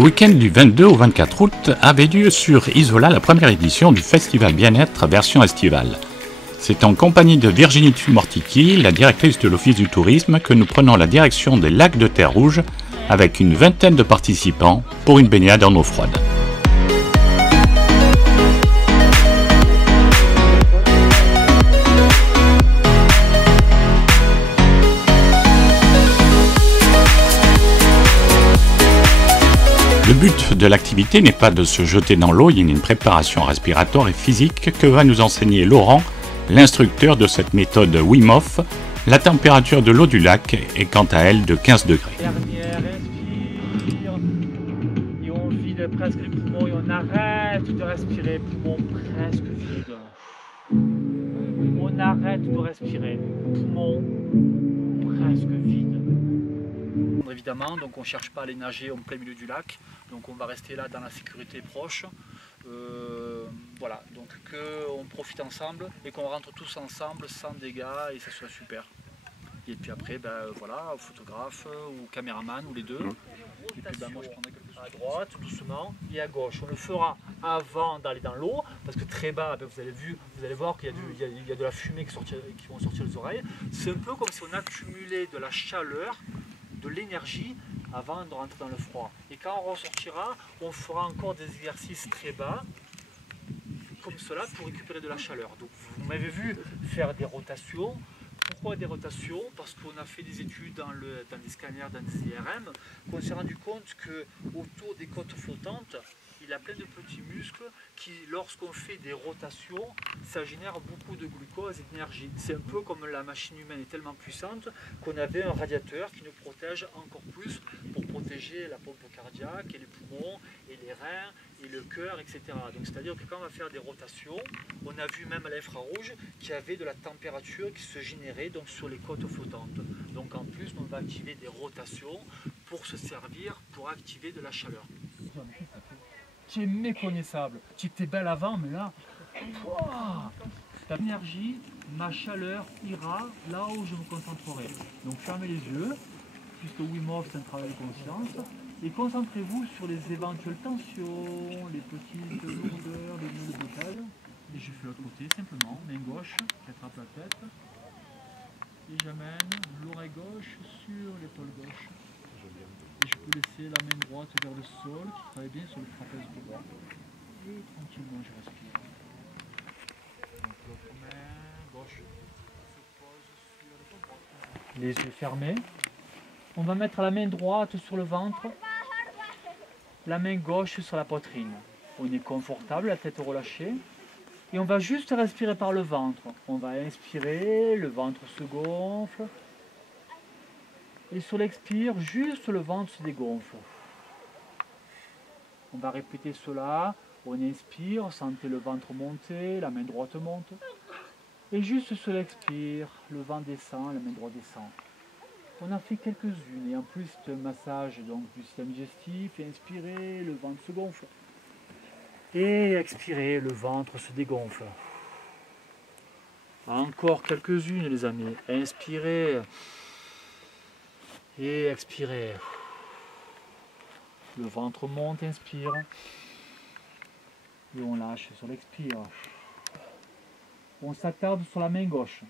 Le week-end du 22 au 24 août avait lieu sur Isola la première édition du Festival Bien-être version estivale. C'est en compagnie de Virginie Tumortiki, la directrice de l'Office du tourisme, que nous prenons la direction des lacs de Terre Rouge avec une vingtaine de participants pour une baignade en eau froide. Le but de l'activité n'est pas de se jeter dans l'eau, il y a une préparation respiratoire et physique que va nous enseigner Laurent, l'instructeur de cette méthode Wim Hof. La température de l'eau du lac est quant à elle de 15 degrés. Dernière, inspire, et on vide presque les poumons et on arrête de respirer, poumons presque vides. On arrête de respirer, poumons presque vides. Évidemment, donc on ne cherche pas à aller nager en plein milieu du lac, donc on va rester là dans la sécurité proche. Voilà, donc qu'on profite ensemble et qu'on rentre tous ensemble sans dégâts et ça soit super. Et puis après, voilà, photographe ou caméraman ou les deux. Et puis moi je prendrai quelque chose à droite, doucement, et à gauche. On le fera avant d'aller dans l'eau, parce que très bas, vous allez voir qu'il y a de la fumée qui vont sortir des oreilles. C'est un peu comme si on accumulait de la chaleur, de l'énergie avant de rentrer dans le froid. Et quand on ressortira, on fera encore des exercices très bas, comme cela, pour récupérer de la chaleur. Donc vous m'avez vu faire des rotations. Pourquoi des rotations? Parce qu'on a fait des études dans des scanners, dans des IRM, qu'on s'est rendu compte que autour des côtes flottantes, il y a plein de petits muscles qui, lorsqu'on fait des rotations, ça génère beaucoup de glucose et d'énergie. C'est un peu comme la machine humaine est tellement puissante qu'on avait un radiateur qui nous protège encore plus pour protéger la pompe cardiaque et les poumons et les reins et le cœur, etc. Donc c'est-à-dire que quand on va faire des rotations, on a vu même à l'infrarouge qu'il y avait de la température qui se générait donc sur les côtes flottantes. Donc en plus, on va activer des rotations pour se servir, pour activer de la chaleur. Tu es méconnaissable, tu étais belle avant, mais là, ta énergie, ma chaleur ira là où je me concentrerai. Donc fermez les yeux, puisque Wim Hof c'est un travail de conscience, et concentrez-vous sur les éventuelles tensions, les petites lourdeurs, les nœuds de blocage. Et je fais l'autre côté simplement, main gauche qui attrape la tête, et j'amène l'oreille gauche sur l'épaule gauche. Et je peux laisser la main droite vers le sol qui travaille bien sur le trapèze droit. Et tranquillement je respire. Donc l'autre main gauche se pose sur l'épaule droite. Les yeux fermés. On va mettre la main droite sur le ventre, la main gauche sur la poitrine. On est confortable, la tête relâchée. Et on va juste respirer par le ventre. On va inspirer, le ventre se gonfle. Et sur l'expire, juste le ventre se dégonfle. On va répéter cela. On inspire, sentez le ventre monter, la main droite monte. Et juste sur l'expire, le ventre descend, la main droite descend. On a fait quelques-unes. Et en plus, c'est un massage donc, du système digestif. Et inspirez, le ventre se gonfle. Et expirez, le ventre se dégonfle. Encore quelques-unes, les amis. Inspirez. Et expirez. Le ventre monte, inspire. Et on lâche sur l'expire. On s'attarde sur la main gauche.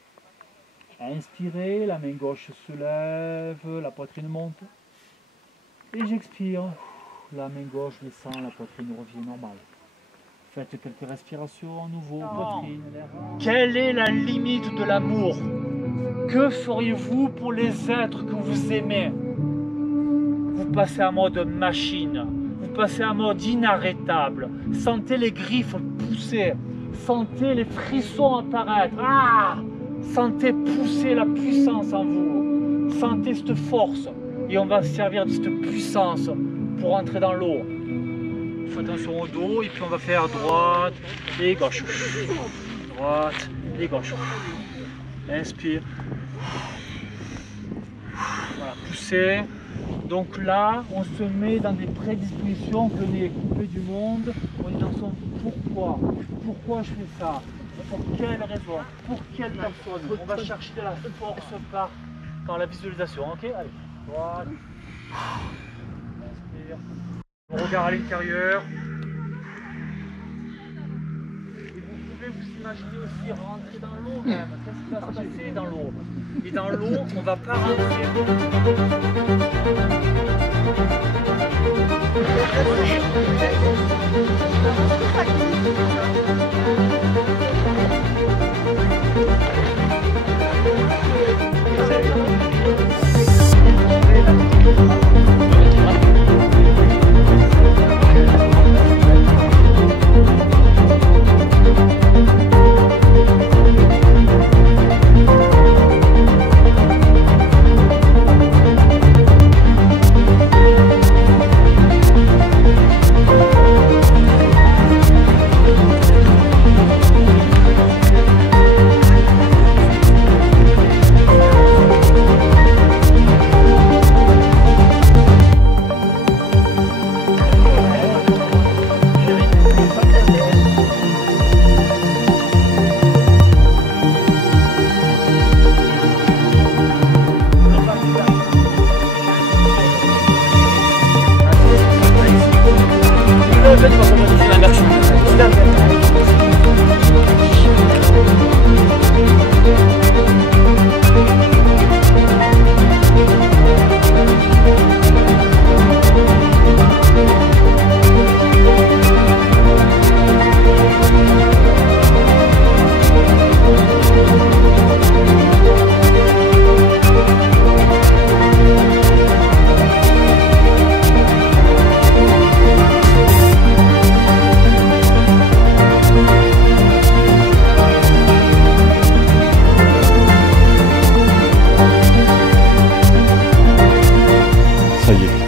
Inspirez, la main gauche se lève, la poitrine monte. Et j'expire. La main gauche descend, la poitrine revient normale. Faites quelques respirations à nouveau, poitrine. Quelle est la limite de l'amour? Que feriez-vous pour les êtres que vous aimez? Vous passez en mode machine, vous passez en mode inarrêtable. Sentez les griffes pousser, sentez les frissons apparaître. Sentez pousser la puissance en vous, sentez cette force. Et on va se servir de cette puissance pour entrer dans l'eau. Faites attention au dos et puis on va faire droite et gauche. Droite et gauche. Inspire. Voilà, poussez. Donc là, on se met dans des prédispositions que l'on est coupé du monde. On est dans son pourquoi. Pourquoi je fais ça? Pour quelle raison? Pour quelle personne? On va chercher de la force par la visualisation. Ok? Allez. Droite. Inspire. Regard à l'intérieur. Et vous pouvez vous imaginer aussi rentrer dans l'eau même. Qu'est-ce qui va se passer dans l'eau? Et dans l'eau, on va pas rentrer.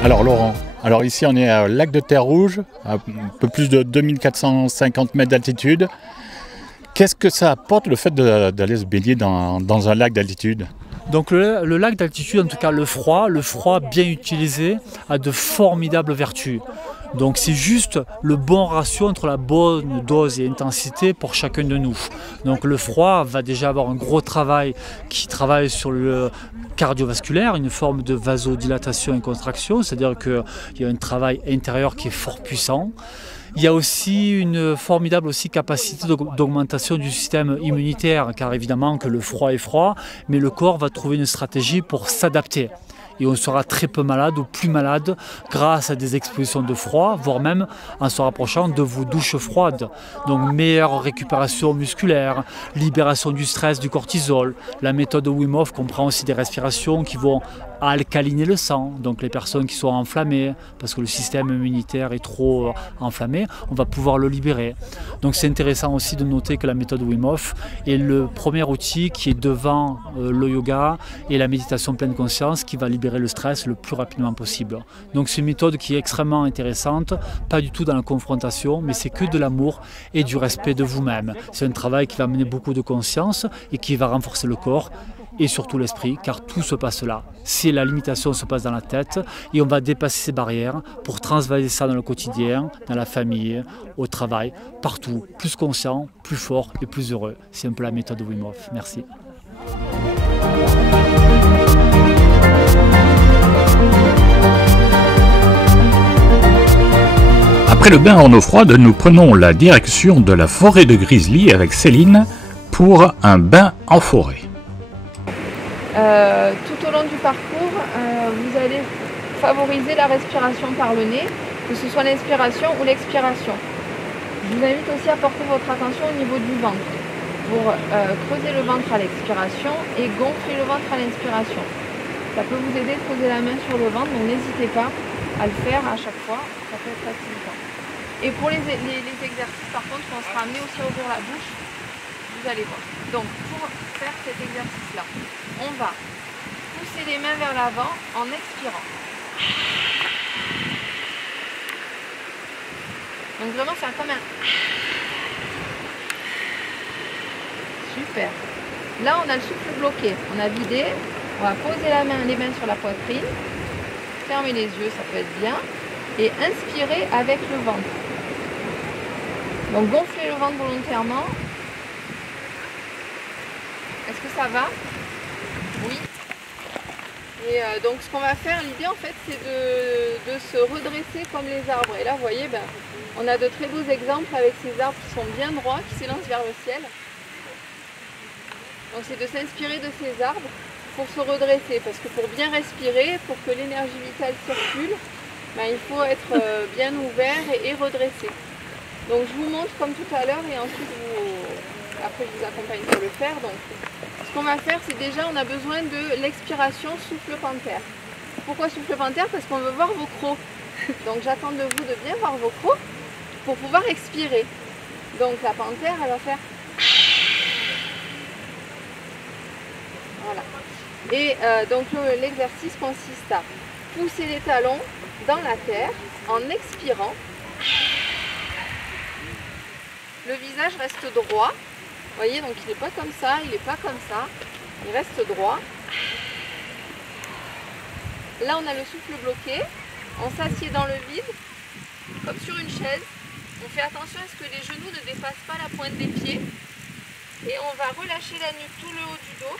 Alors Laurent, alors ici on est à lac de Terre Rouge, à un peu plus de 2450 mètres d'altitude. Qu'est-ce que ça apporte le fait d'aller se baigner dans un lac d'altitude? Donc le lac d'altitude, en tout cas le froid bien utilisé a de formidables vertus. Donc c'est juste le bon ratio entre la bonne dose et intensité pour chacun de nous. Donc le froid va déjà avoir un gros travail qui travaille sur le cardiovasculaire, une forme de vasodilatation et contraction, c'est-à-dire qu'il y a un travail intérieur qui est fort puissant. Il y a aussi une formidable capacité d'augmentation du système immunitaire, car évidemment que le froid est froid, mais le corps va trouver une stratégie pour s'adapter. Et on sera très peu malade ou plus malade grâce à des expositions de froid, voire même en se rapprochant de vos douches froides. Donc meilleure récupération musculaire, libération du stress, du cortisol. La méthode Wim Hof comprend aussi des respirations qui vont alcaliner le sang. Donc les personnes qui sont enflammées, parce que le système immunitaire est trop enflammé, on va pouvoir le libérer. Donc c'est intéressant aussi de noter que la méthode Wim Hof est le premier outil qui est devant le yoga et la méditation pleine conscience qui va libérer le stress le plus rapidement possible. Donc c'est une méthode qui est extrêmement intéressante, pas du tout dans la confrontation, mais c'est que de l'amour et du respect de vous-même. C'est un travail qui va amener beaucoup de conscience et qui va renforcer le corps et surtout l'esprit, car tout se passe là. Si la limitation se passe dans la tête, et on va dépasser ces barrières pour transvaser ça dans le quotidien, dans la famille, au travail, partout, plus conscient, plus fort et plus heureux. C'est un peu la méthode Wim Hof. Merci. Après le bain en eau froide, nous prenons la direction de la forêt de Grizzly avec Céline pour un bain en forêt. Tout au long du parcours, vous allez favoriser la respiration par le nez, que ce soit l'inspiration ou l'expiration. Je vous invite aussi à porter votre attention au niveau du ventre pour creuser le ventre à l'expiration et gonfler le ventre à l'inspiration. Ça peut vous aider de poser la main sur le ventre, donc n'hésitez pas à le faire à chaque fois, ça peut être facilitant. Et pour les exercices, par contre, on sera amené aussi à ouvrir la bouche, vous allez voir. Donc pour faire cet exercice-là, on va pousser les mains vers l'avant en expirant. Donc vraiment faire comme un... Super. Là on a le souffle bloqué, on a vidé. On va poser les mains sur la poitrine. Fermer les yeux, ça peut être bien. Et inspirer avec le ventre. Donc gonfler le ventre volontairement. Est-ce que ça va? Oui. Et donc ce qu'on va faire, l'idée en fait c'est de se redresser comme les arbres. Et là vous voyez, ben, on a de très beaux exemples avec ces arbres qui sont bien droits, qui s'élancent vers le ciel. Donc c'est de s'inspirer de ces arbres pour se redresser, parce que pour bien respirer, pour que l'énergie vitale circule, ben, il faut être bien ouvert et redressé. Donc je vous montre comme tout à l'heure et ensuite après je vous accompagne pour le faire. Donc ce qu'on va faire, c'est déjà on a besoin de l'expiration souffle panthère. Pourquoi souffle panthère? Parce qu'on veut voir vos crocs. Donc j'attends de vous de bien voir vos crocs pour pouvoir expirer. Donc la panthère, elle va faire... Voilà. Et donc l'exercice consiste à pousser les talons dans la terre en expirant. Le visage reste droit. Vous voyez, donc il n'est pas comme ça, il n'est pas comme ça. Il reste droit. Là, on a le souffle bloqué. On s'assied dans le vide, comme sur une chaise. On fait attention à ce que les genoux ne dépassent pas la pointe des pieds. Et on va relâcher la nuque, tout le haut du dos.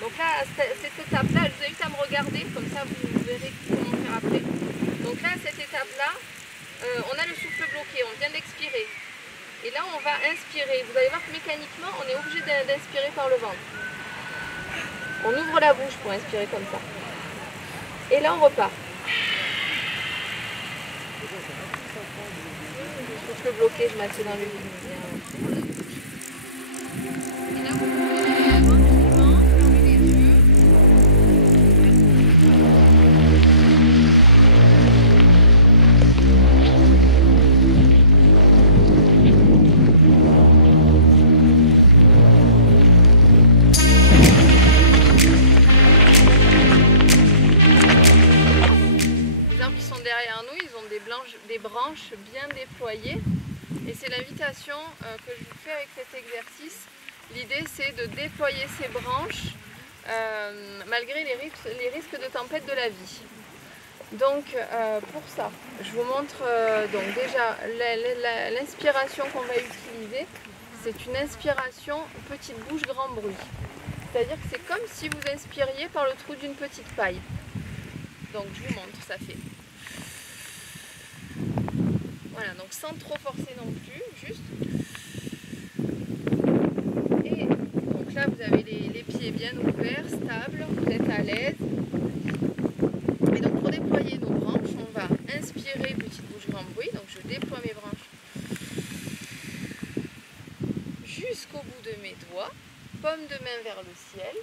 Donc là, à cette étape-là, je vous invite à me regarder, comme ça vous verrez comment faire après. Donc là, à cette étape-là, on a le souffle bloqué, on vient d'expirer. Et là, on va inspirer. Vous allez voir que mécaniquement, on est obligé d'inspirer par le ventre. On ouvre la bouche pour inspirer comme ça. Et là, on repart. Le souffle bloqué, je m'assieds dans le vide. Et là, vous pouvez fermer les yeux. Derrière nous, ils ont des branches bien déployées et c'est l'invitation que je vous fais avec cet exercice. L'idée c'est de déployer ces branches malgré les risques de tempête de la vie. Donc pour ça, je vous montre donc déjà l'inspiration qu'on va utiliser. C'est une inspiration petite bouche grand bruit. C'est-à-dire que c'est comme si vous inspiriez par le trou d'une petite paille. Donc je vous montre, ça fait... Voilà, donc sans trop forcer non plus, juste. Et donc là, vous avez les pieds bien ouverts, stables, vous êtes à l'aise. Et donc pour déployer nos branches, on va inspirer, petite bouche grand bruit. Donc je déploie mes branches jusqu'au bout de mes doigts, paume de main vers le ciel,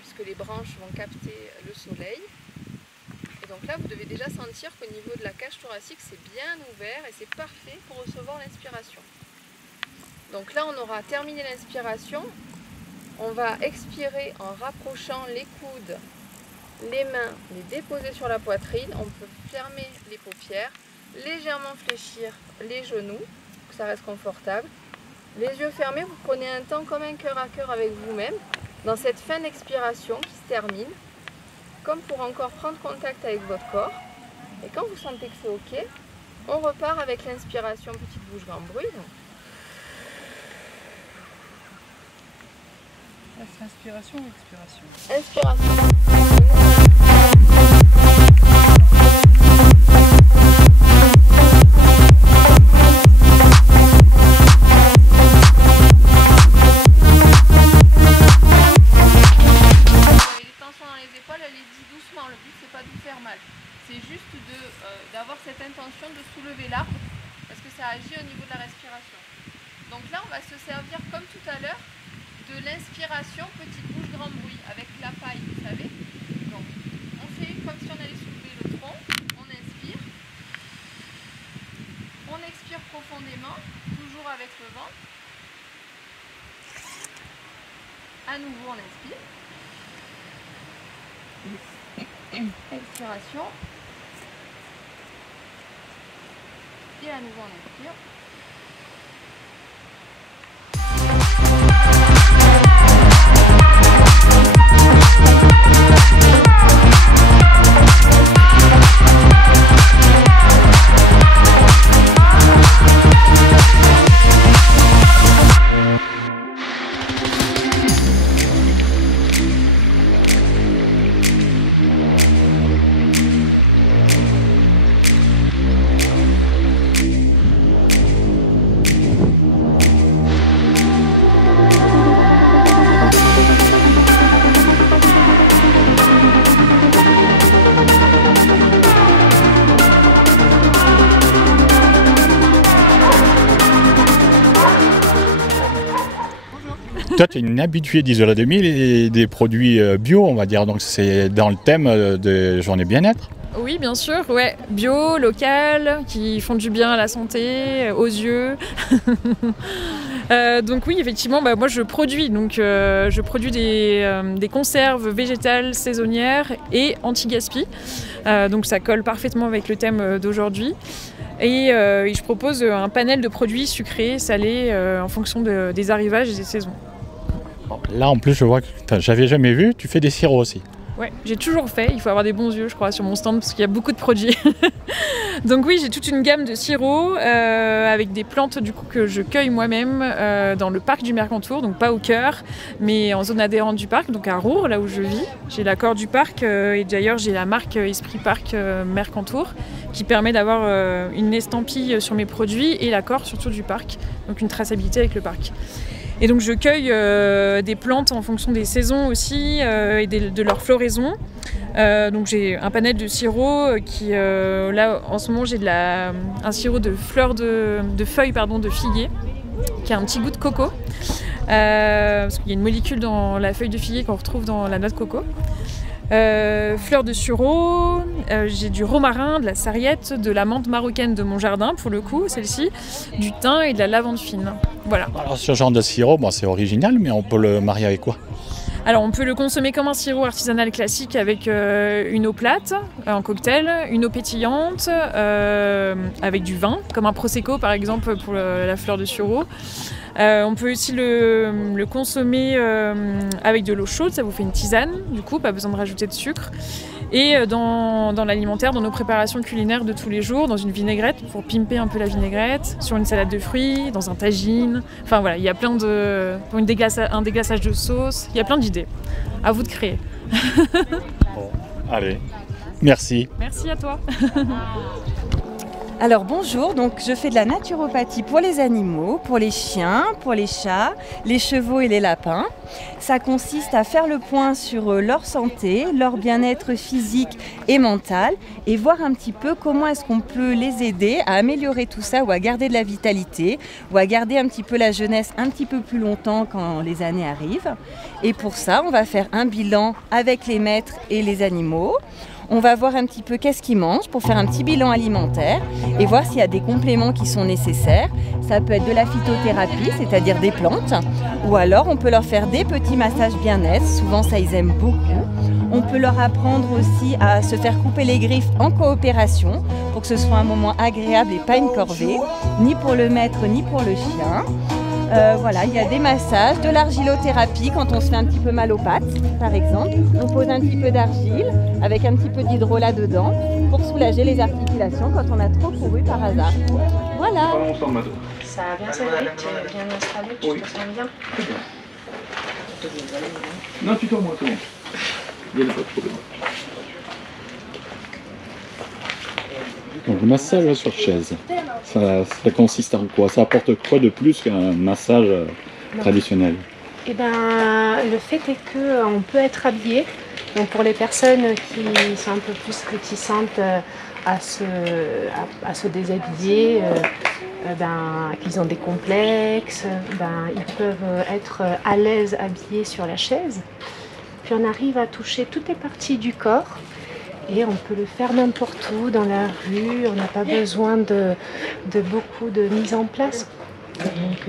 puisque les branches vont capter le soleil. Donc là, vous devez déjà sentir qu'au niveau de la cage thoracique, c'est bien ouvert et c'est parfait pour recevoir l'inspiration. Donc là, on aura terminé l'inspiration. On va expirer en rapprochant les coudes, les mains, les déposer sur la poitrine. On peut fermer les paupières, légèrement fléchir les genoux, pour que ça reste confortable. Les yeux fermés, vous prenez un temps comme un cœur à cœur avec vous-même, dans cette fin d'expiration qui se termine. Comme pour encore prendre contact avec votre corps. Et quand vous sentez que c'est ok, on repart avec l'inspiration, petite bouche grand bruit. C'est inspiration ou expiration? Inspiration. Le but c'est pas de vous faire mal, c'est juste d'avoir cette intention de soulever l'arbre parce que ça agit au niveau de la respiration. Donc là on va se servir comme tout à l'heure de l'inspiration petite bouche grand bruit avec la paille, vous savez. Donc on fait comme si on allait soulever le tronc, on inspire, on expire profondément, toujours avec le ventre. À nouveau on inspire. Expiration. Et à nouveau on inspire. Toi, tu es une habituée d'Isola 2000 et des produits bio, on va dire. Donc, c'est dans le thème de Journée Bien-être. Oui, bien sûr, ouais. Bio, local, qui font du bien à la santé, aux yeux. Donc oui, effectivement, moi je produis. Donc, je produis des conserves végétales saisonnières et anti-gaspi. Donc ça colle parfaitement avec le thème d'aujourd'hui. Et je propose un panel de produits sucrés, salés, en fonction des arrivages et des saisons. Là, en plus, je vois que j'avais jamais vu, tu fais des sirops aussi. Ouais, j'ai toujours fait. Il faut avoir des bons yeux, je crois, sur mon stand parce qu'il y a beaucoup de produits. Donc oui, j'ai toute une gamme de sirops avec des plantes du coup que je cueille moi-même dans le parc du Mercantour, donc pas au cœur, mais en zone adhérente du parc, donc à Roure, là où je vis. J'ai l'accord du parc et d'ailleurs j'ai la marque Esprit Parc Mercantour qui permet d'avoir une estampille sur mes produits et l'accord surtout du parc, donc une traçabilité avec le parc. Et donc je cueille des plantes en fonction des saisons aussi et de leur floraison. Donc j'ai un panel de sirops qui, là en ce moment j'ai un sirop de feuilles de figuier qui a un petit goût de coco. Parce qu'il y a une molécule dans la feuille de figuier qu'on retrouve dans la noix de coco. Fleurs de sureau, j'ai du romarin, de la sarriette, de la menthe marocaine de mon jardin pour le coup, celle-ci, du thym et de la lavande fine. Voilà. Alors ce genre de sirop, c'est original, mais on peut le marier avec quoi? Alors on peut le consommer comme un sirop artisanal classique avec une eau plate en cocktail, une eau pétillante avec du vin, comme un prosecco par exemple pour la fleur de sureau. On peut aussi le consommer avec de l'eau chaude, ça vous fait une tisane, du coup, pas besoin de rajouter de sucre. Et dans l'alimentaire, dans nos préparations culinaires de tous les jours, dans une vinaigrette pour pimper un peu la vinaigrette, sur une salade de fruits, dans un tagine. Enfin voilà, il y a plein pour un déglaçage de sauce, il y a plein d'idées. À vous de créer. Bon, allez, merci. Merci à toi. Alors bonjour, donc je fais de la naturopathie pour les animaux, pour les chiens, pour les chats, les chevaux et les lapins. Ça consiste à faire le point sur leur santé, leur bien-être physique et mental et voir un petit peu comment est-ce qu'on peut les aider à améliorer tout ça ou à garder de la vitalité ou à garder un petit peu la jeunesse un petit peu plus longtemps quand les années arrivent. Et pour ça, on va faire un bilan avec les maîtres et les animaux. On va voir un petit peu qu'est-ce qu'ils mangent pour faire un petit bilan alimentaire et voir s'il y a des compléments qui sont nécessaires. Ça peut être de la phytothérapie, c'est-à-dire des plantes, ou alors on peut leur faire des petits massages bien-être, souvent ça ils aiment beaucoup. On peut leur apprendre aussi à se faire couper les griffes en coopération pour que ce soit un moment agréable et pas une corvée, ni pour le maître ni pour le chien. Voilà, il y a des massages, de l'argilothérapie quand on se fait un petit peu mal aux pattes, par exemple. On pose un petit peu d'argile avec un petit peu d'hydrolat dedans pour soulager les articulations quand on a trop couru par hasard. Voilà. Ça a bien servi, tu es bien installé, tu te sens bien? Non, tu tournes moi, c'est bon. Il n'y a pas de problème. Donc le massage sur chaise, ça consiste en quoi? Ça apporte quoi de plus qu'un massage traditionnel? Eh ben, le fait est qu'on peut être habillé. Donc pour les personnes qui sont un peu plus réticentes à se déshabiller, qu'ils ont des complexes, ils peuvent être à l'aise habillés sur la chaise. Puis on arrive à toucher toutes les parties du corps. Et on peut le faire n'importe où, dans la rue, on n'a pas besoin de beaucoup de mise en place. Donc,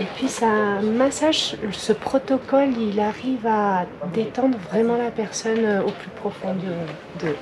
et puis ça massage, ce protocole, il arrive à détendre vraiment la personne au plus profond d'eux.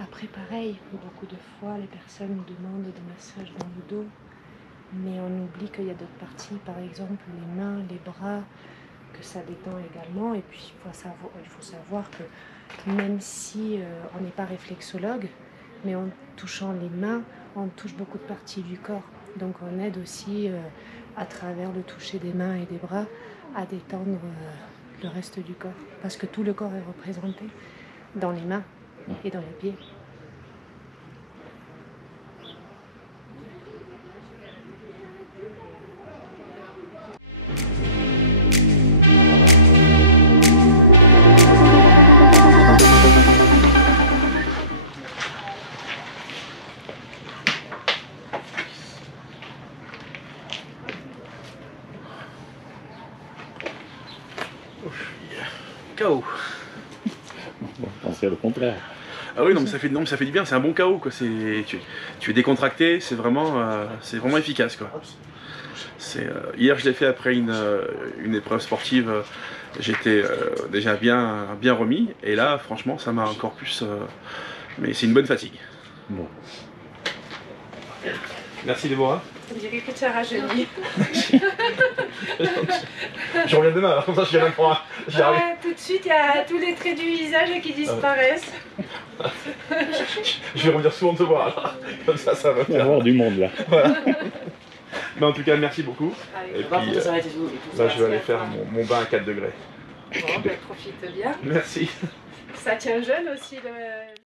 Après, pareil, beaucoup de fois, les personnes nous demandent des massages dans le dos, mais on oublie qu'il y a d'autres parties, par exemple les mains, les bras, que ça détend également. Et puis, il faut savoir que même si on n'est pas réflexologue, mais en touchant les mains, on touche beaucoup de parties du corps. Donc on aide aussi à travers le toucher des mains et des bras à détendre le reste du corps. Parce que tout le corps est représenté dans les mains et dans les pieds. KO. C'est le contraire. Ah oui, non, mais ça fait du bien, c'est un bon KO, quoi. Tu es décontracté, c'est vraiment efficace, quoi. Hier, je l'ai fait après une épreuve sportive, j'étais déjà bien remis, et là, franchement, ça m'a encore plus... mais c'est une bonne fatigue. Bon. Merci Déborah. On dirait que tu as rajeuni. Je reviens demain, alors comme ça je viens d'accord. Tout de suite, il y a tous les traits du visage qui disparaissent. Je vais revenir souvent te voir, alors. Comme ça va Il va y avoir du monde là. Voilà. Mais en tout cas, merci beaucoup. Et puis, je vais aller faire mon bain à 4 degrés. Bon, ben, profite bien. Merci. Ça tient jeune aussi.